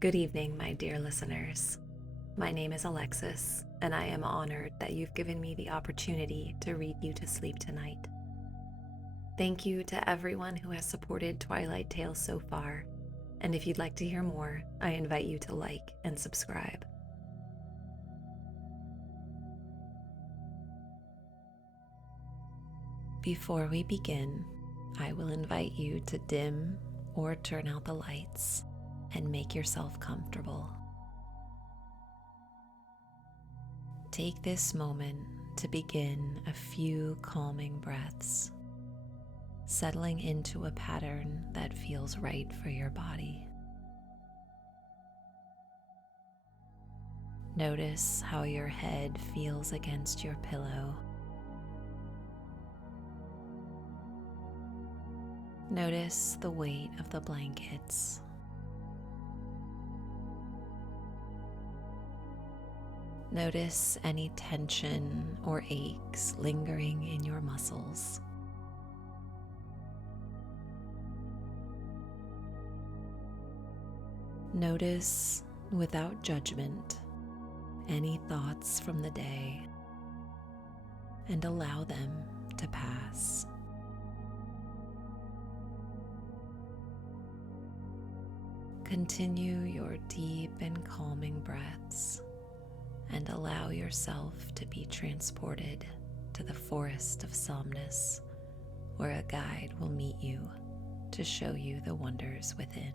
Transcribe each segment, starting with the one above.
Good evening, my dear listeners. My name is Alexis, and I am honored that you've given me the opportunity to read you to sleep tonight. Thank you to everyone who has supported Twilight Tales so far, and if you'd like to hear more, I invite you to like and subscribe. Before we begin, I will invite you to dim or turn out the lights and make yourself comfortable. Take this moment to begin a few calming breaths, settling into a pattern that feels right for your body. Notice how your head feels against your pillow. Notice the weight of the blankets. Notice any tension or aches lingering in your muscles. Notice, without judgment, any thoughts from the day and allow them to pass. Continue your deep and calming breaths and allow yourself to be transported to the Forest of Somnus, where a guide will meet you to show you the wonders within.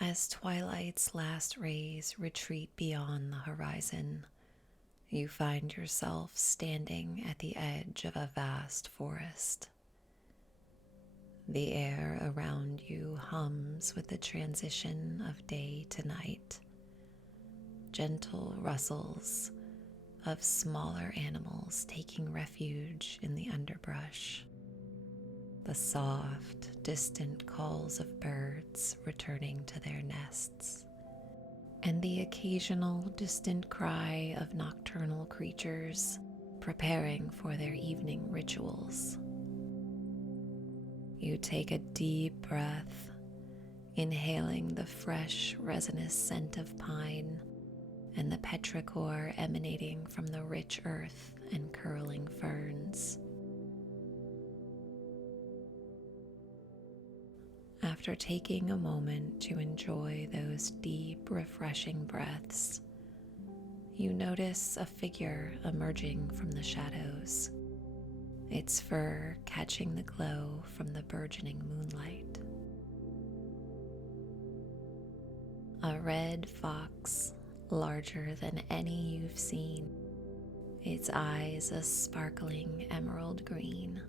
As twilight's last rays retreat beyond the horizon, you find yourself standing at the edge of a vast forest. The air around you hums with the transition of day to night. Gentle rustles of smaller animals taking refuge in the underbrush. The soft, distant calls of birds returning to their nests, and the occasional distant cry of nocturnal creatures preparing for their evening rituals. You take a deep breath, inhaling the fresh, resinous scent of pine and the petrichor emanating from the rich earth and curling ferns. After taking a moment to enjoy those deep, refreshing breaths, you notice a figure emerging from the shadows, its fur catching the glow from the burgeoning moonlight. A red fox, larger than any you've seen, its eyes a sparkling emerald green,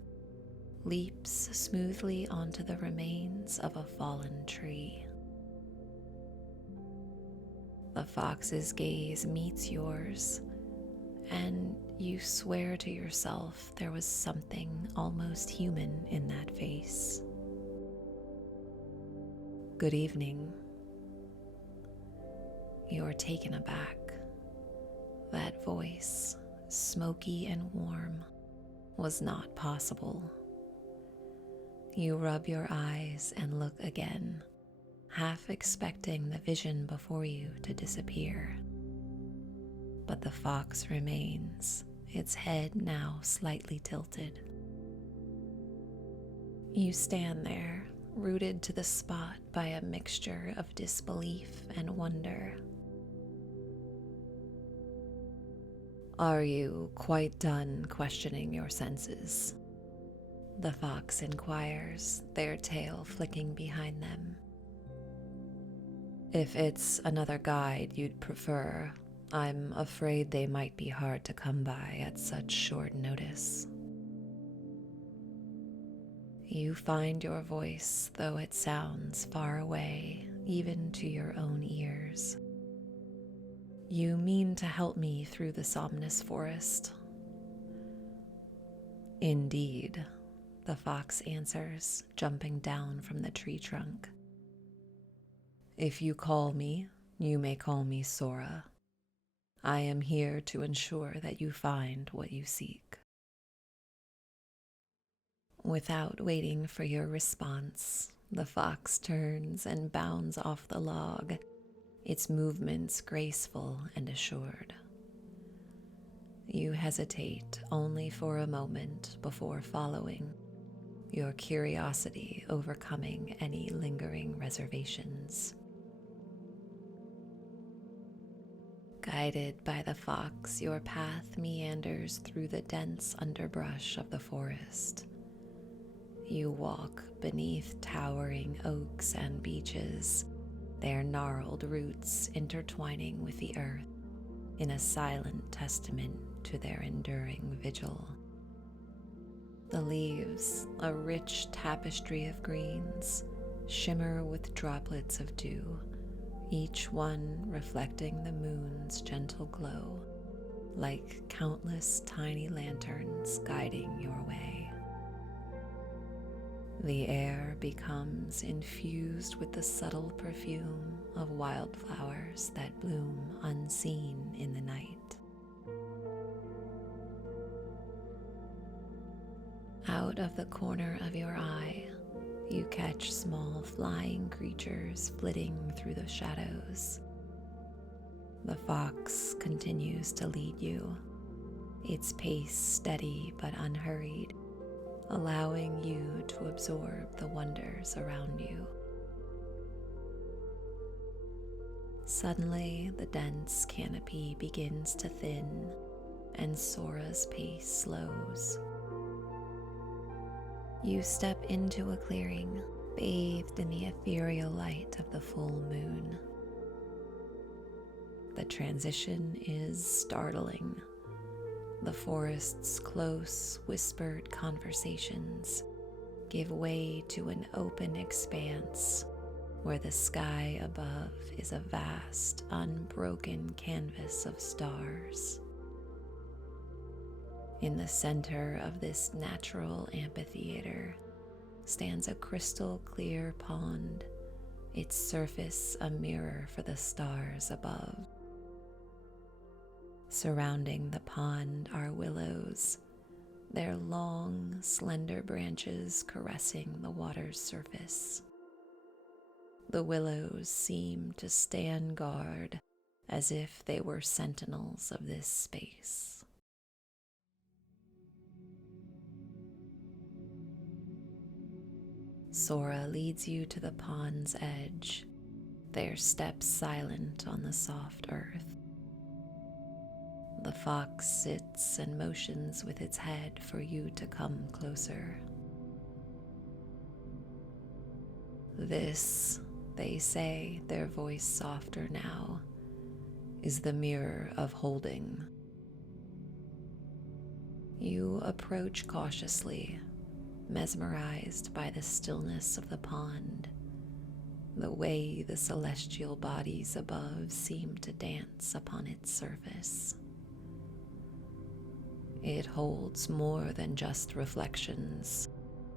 leaps smoothly onto the remains of a fallen tree. The fox's gaze meets yours, and you swear to yourself there was something almost human in that face. Good evening. You're taken aback. That voice, smoky and warm, was not possible. You rub your eyes and look again, half expecting the vision before you to disappear. But the fox remains, its head now slightly tilted. You stand there, rooted to the spot by a mixture of disbelief and wonder. Are you quite done questioning your senses? The fox inquires, their tail flicking behind them. If it's another guide you'd prefer, I'm afraid they might be hard to come by at such short notice. You find your voice, though it sounds far away, even to your own ears. You mean to help me through the Somnus Forest? Indeed, the fox answers, jumping down from the tree trunk. If you call me, you may call me Sora. I am here to ensure that you find what you seek. Without waiting for your response, the fox turns and bounds off the log, its movements graceful and assured. You hesitate only for a moment before following, your curiosity overcoming any lingering reservations. Guided by the fox, your path meanders through the dense underbrush of the forest. You walk beneath towering oaks and beeches, their gnarled roots intertwining with the earth in a silent testament to their enduring vigil. The leaves, a rich tapestry of greens, shimmer with droplets of dew, each one reflecting the moon's gentle glow, like countless tiny lanterns guiding your way. The air becomes infused with the subtle perfume of wildflowers that bloom unseen in the night. Out of the corner of your eye, you catch small flying creatures flitting through the shadows. The fox continues to lead you, its pace steady but unhurried, allowing you to absorb the wonders around you. Suddenly, the dense canopy begins to thin, and Sora's pace slows. You step into a clearing, bathed in the ethereal light of the full moon. The transition is startling. The forest's close, whispered conversations give way to an open expanse where the sky above is a vast, unbroken canvas of stars. In the center of this natural amphitheater stands a crystal clear pond, its surface a mirror for the stars above. Surrounding the pond are willows, their long, slender branches caressing the water's surface. The willows seem to stand guard as if they were sentinels of this space. Sora leads you to the pond's edge, their steps silent on the soft earth. The fox sits and motions with its head for you to come closer. This, they say, their voice softer now, is the mirror of holding. You approach cautiously, mesmerized by the stillness of the pond, the way the celestial bodies above seem to dance upon its surface. It holds more than just reflections,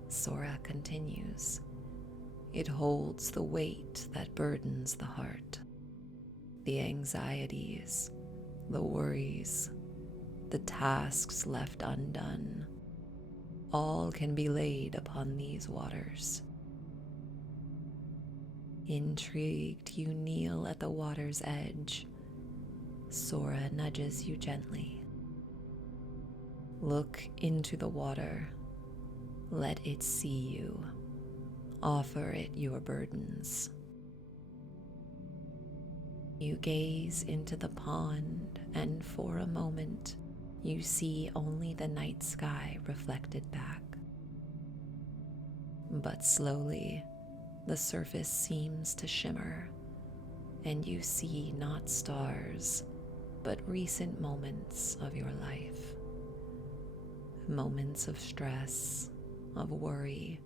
Sora continues. It holds the weight that burdens the heart, the anxieties, the worries, the tasks left undone. All can be laid upon these waters. Intrigued, you kneel at the water's edge. Sora nudges you gently. Look into the water. Let it see you. Offer it your burdens. You gaze into the pond, and for a moment, you see only the night sky reflected back. But slowly, the surface seems to shimmer, and you see not stars, but recent moments of your life. Moments of stress, of worry,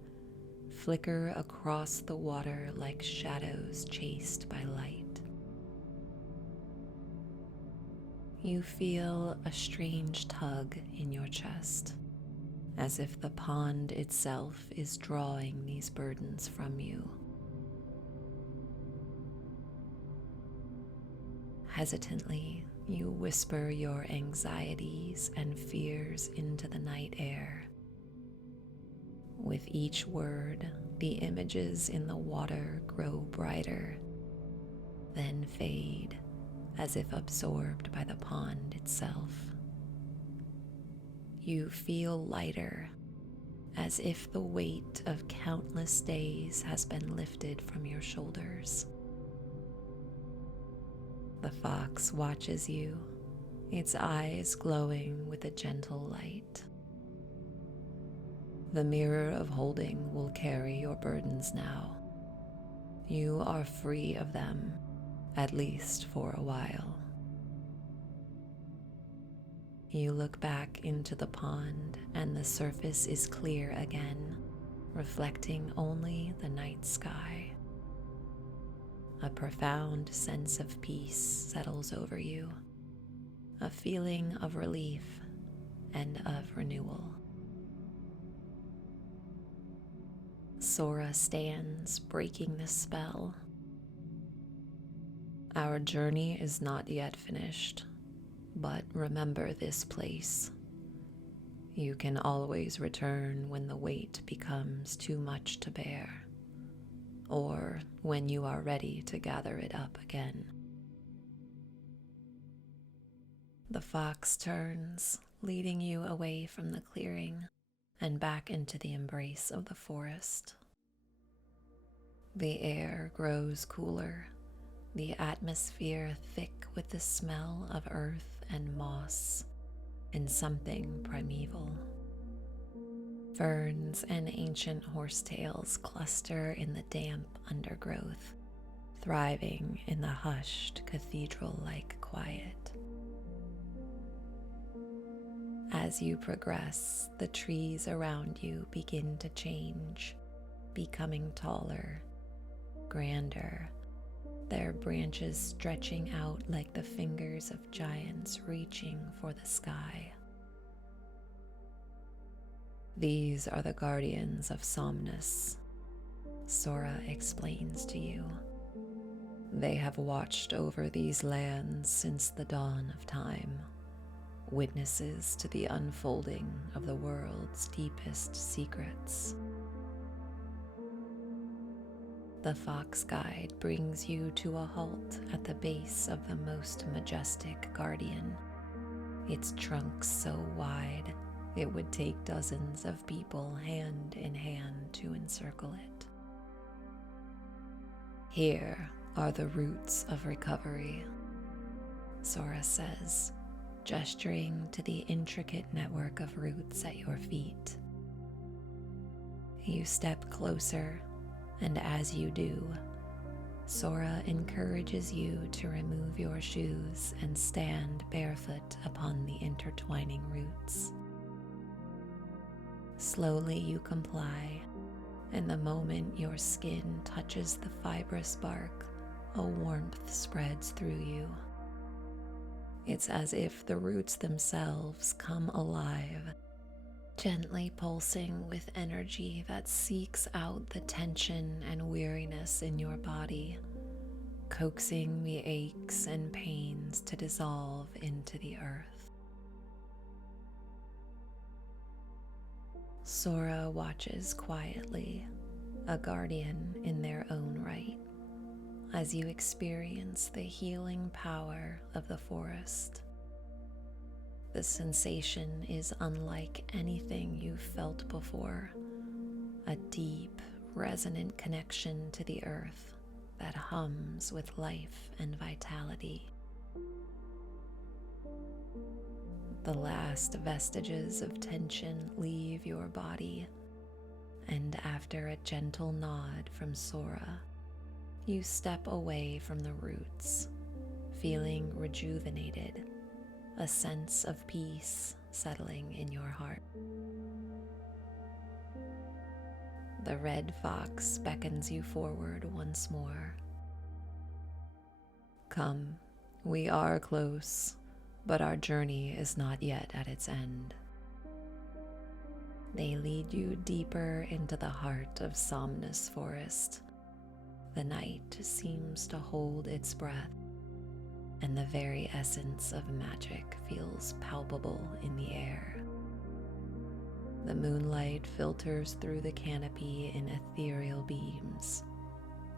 flicker across the water like shadows chased by light. You feel a strange tug in your chest, as if the pond itself is drawing these burdens from you. Hesitantly, you whisper your anxieties and fears into the night air. With each word, the images in the water grow brighter, then fade as if absorbed by the pond itself. You feel lighter, as if the weight of countless days has been lifted from your shoulders. The fox watches you, its eyes glowing with a gentle light. The mirror of holding will carry your burdens now. You are free of them, at least for a while. You look back into the pond, and the surface is clear again, reflecting only the night sky. A profound sense of peace settles over you, a feeling of relief and of renewal. Sora stands, breaking the spell. Our journey is not yet finished, but remember this place. You can always return when the weight becomes too much to bear, or when you are ready to gather it up again. The fox turns, leading you away from the clearing and back into the embrace of the forest. The air grows cooler, the atmosphere thick with the smell of earth and moss and something primeval. Ferns and ancient horsetails cluster in the damp undergrowth, thriving in the hushed cathedral-like quiet. As you progress, the trees around you begin to change, becoming taller, grander, their branches stretching out like the fingers of giants reaching for the sky. These are the guardians of Somnus, Sora explains to you. They have watched over these lands since the dawn of time, witnesses to the unfolding of the world's deepest secrets. The fox guide brings you to a halt at the base of the most majestic guardian, its trunk so wide it would take dozens of people hand in hand to encircle it. Here are the roots of recovery, Sora says, gesturing to the intricate network of roots at your feet. You step closer, and as you do, Sora encourages you to remove your shoes and stand barefoot upon the intertwining roots. Slowly you comply, and the moment your skin touches the fibrous bark, a warmth spreads through you. It's as if the roots themselves come alive, gently pulsing with energy that seeks out the tension and weariness in your body, coaxing the aches and pains to dissolve into the earth. Sora watches quietly, a guardian in their own right, as you experience the healing power of the forest. The sensation is unlike anything you've felt before, a deep, resonant connection to the earth that hums with life and vitality. The last vestiges of tension leave your body, and after a gentle nod from Sora, you step away from the roots, feeling rejuvenated, a sense of peace settling in your heart. The red fox beckons you forward once more. Come, we are close, but our journey is not yet at its end. They lead you deeper into the heart of Somnus Forest. The night seems to hold its breath, and the very essence of magic feels palpable in the air. The moonlight filters through the canopy in ethereal beams,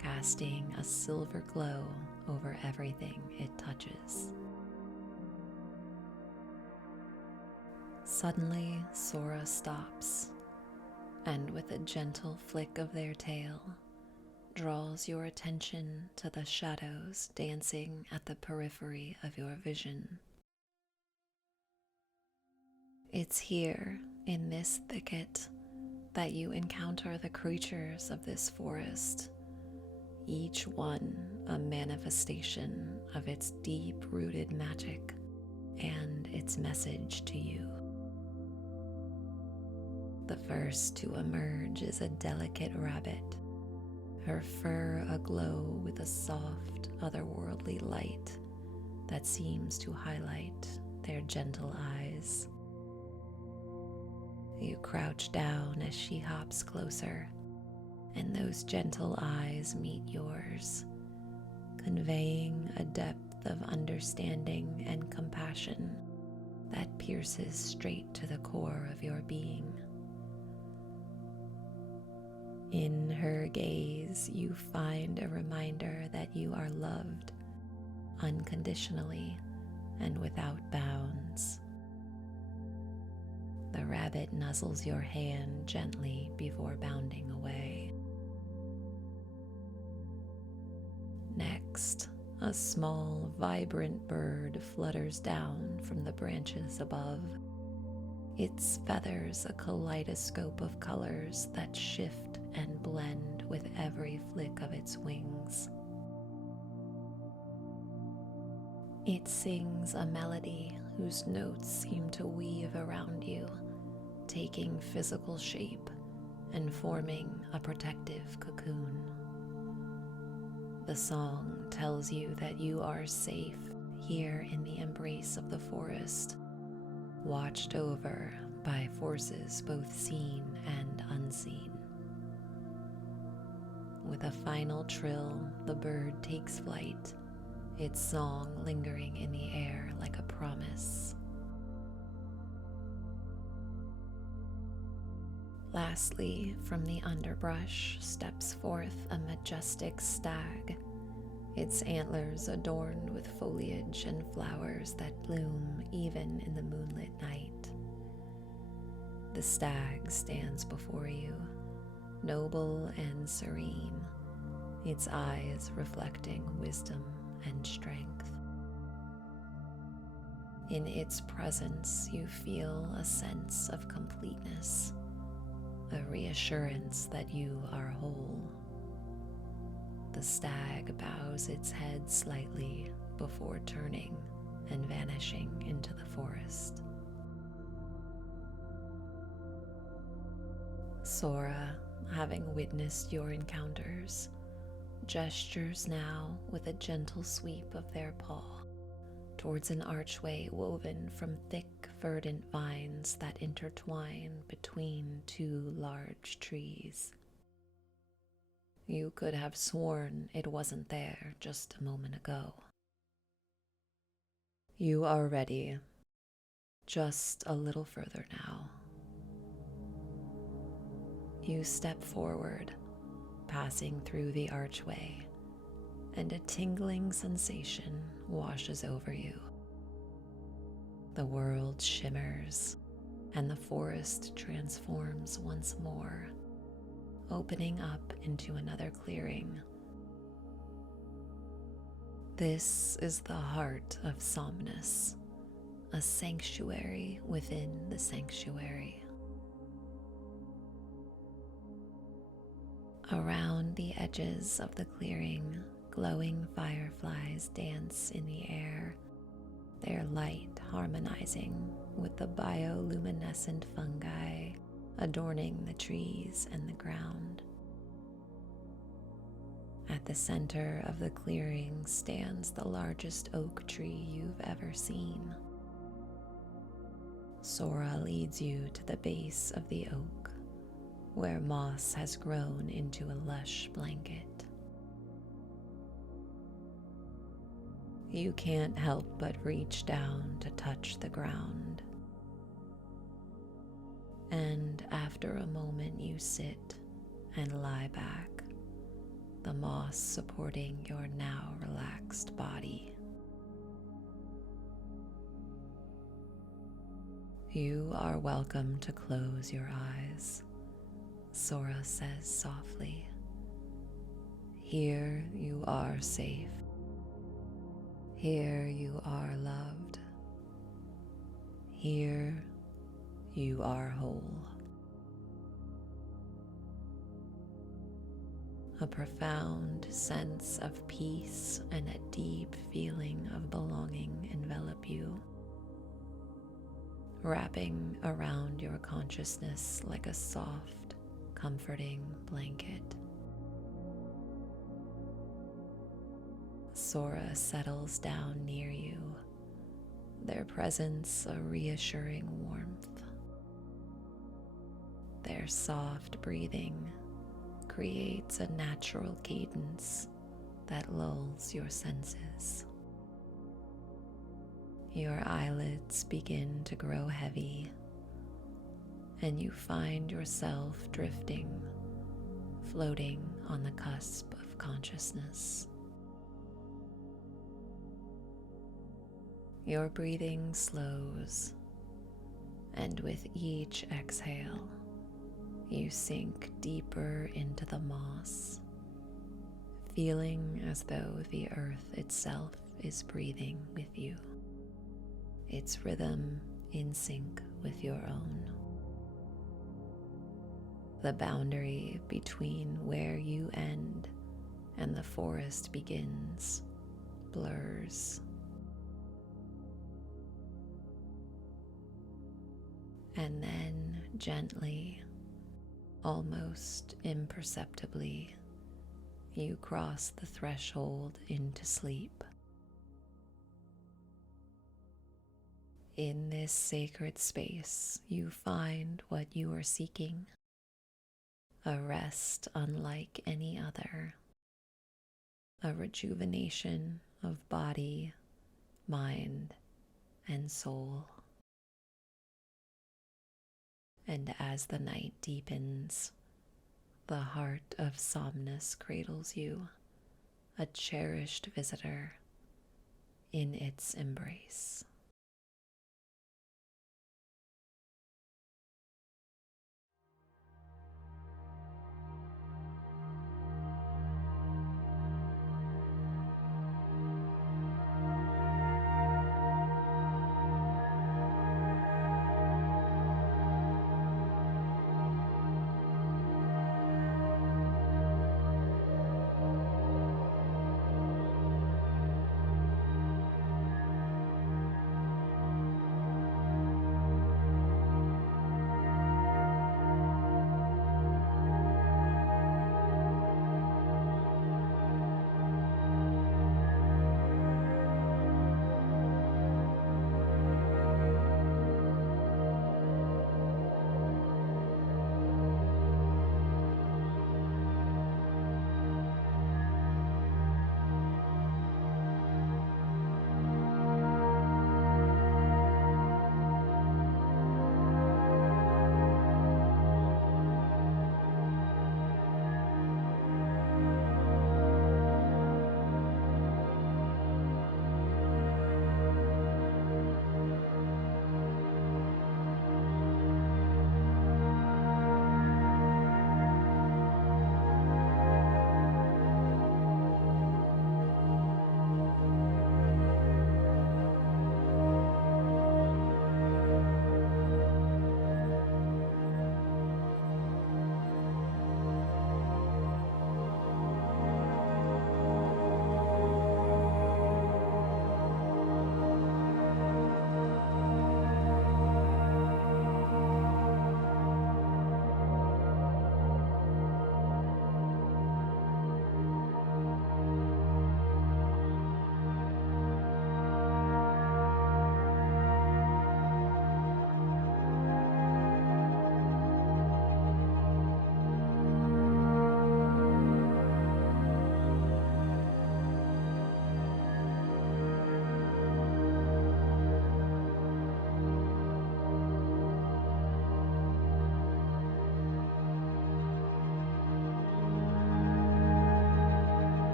casting a silver glow over everything it touches. Suddenly, Sora stops, and with a gentle flick of their tail, draws your attention to the shadows dancing at the periphery of your vision. It's here, in this thicket, that you encounter the creatures of this forest, each one a manifestation of its deep-rooted magic and its message to you. The first to emerge is a delicate rabbit, her fur aglow with a soft, otherworldly light that seems to highlight their gentle eyes. You crouch down as she hops closer, and those gentle eyes meet yours, conveying a depth of understanding and compassion that pierces straight to the core of your being. In her gaze, you find a reminder that you are loved unconditionally and without bounds. The rabbit nuzzles your hand gently before bounding away. Next, a small, vibrant bird flutters down from the branches above, its feathers a kaleidoscope of colors that shift and blend with every flick of its wings. It sings a melody whose notes seem to weave around you, taking physical shape and forming a protective cocoon. The song tells you that you are safe here in the embrace of the forest, watched over by forces both seen and unseen. With a final trill, the bird takes flight, its song lingering in the air like a promise. Lastly, from the underbrush steps forth a majestic stag, its antlers adorned with foliage and flowers that bloom even in the moonlit night. The stag stands before you, noble and serene, its eyes reflecting wisdom and strength. In its presence, you feel a sense of completeness, a reassurance that you are whole. The stag bows its head slightly before turning and vanishing into the forest. Sora, having witnessed your encounters, gestures now with a gentle sweep of their paw towards an archway woven from thick, verdant vines that intertwine between two large trees. You could have sworn it wasn't there just a moment ago. You are ready, just a little further now. You step forward, passing through the archway, and a tingling sensation washes over you. The world shimmers, and the forest transforms once more, opening up into another clearing. This is the Heart of Somnus, a sanctuary within the sanctuary. Around the edges of the clearing, glowing fireflies dance in the air, their light harmonizing with the bioluminescent fungi adorning the trees and the ground. At the center of the clearing stands the largest oak tree you've ever seen. Sora leads you to the base of the oak, where moss has grown into a lush blanket. You can't help but reach down to touch the ground. And after a moment, you sit and lie back, the moss supporting your now relaxed body. You are welcome to close your eyes, Sora says softly. Here you are safe. Here you are loved. Here you are whole. A profound sense of peace and a deep feeling of belonging envelop you, wrapping around your consciousness like a soft, comforting blanket. Sora settles down near you, their presence a reassuring warmth. Their soft breathing creates a natural cadence that lulls your senses. Your eyelids begin to grow heavy, and you find yourself drifting, floating on the cusp of consciousness. Your breathing slows, and with each exhale, you sink deeper into the moss, feeling as though the earth itself is breathing with you, its rhythm in sync with your own. The boundary between where you end and the forest begins blurs. And then gently, almost imperceptibly, you cross the threshold into sleep. In this sacred space, you find what you are seeking, a rest unlike any other, a rejuvenation of body, mind, and soul. And as the night deepens, the heart of Somnus cradles you, a cherished visitor, in its embrace.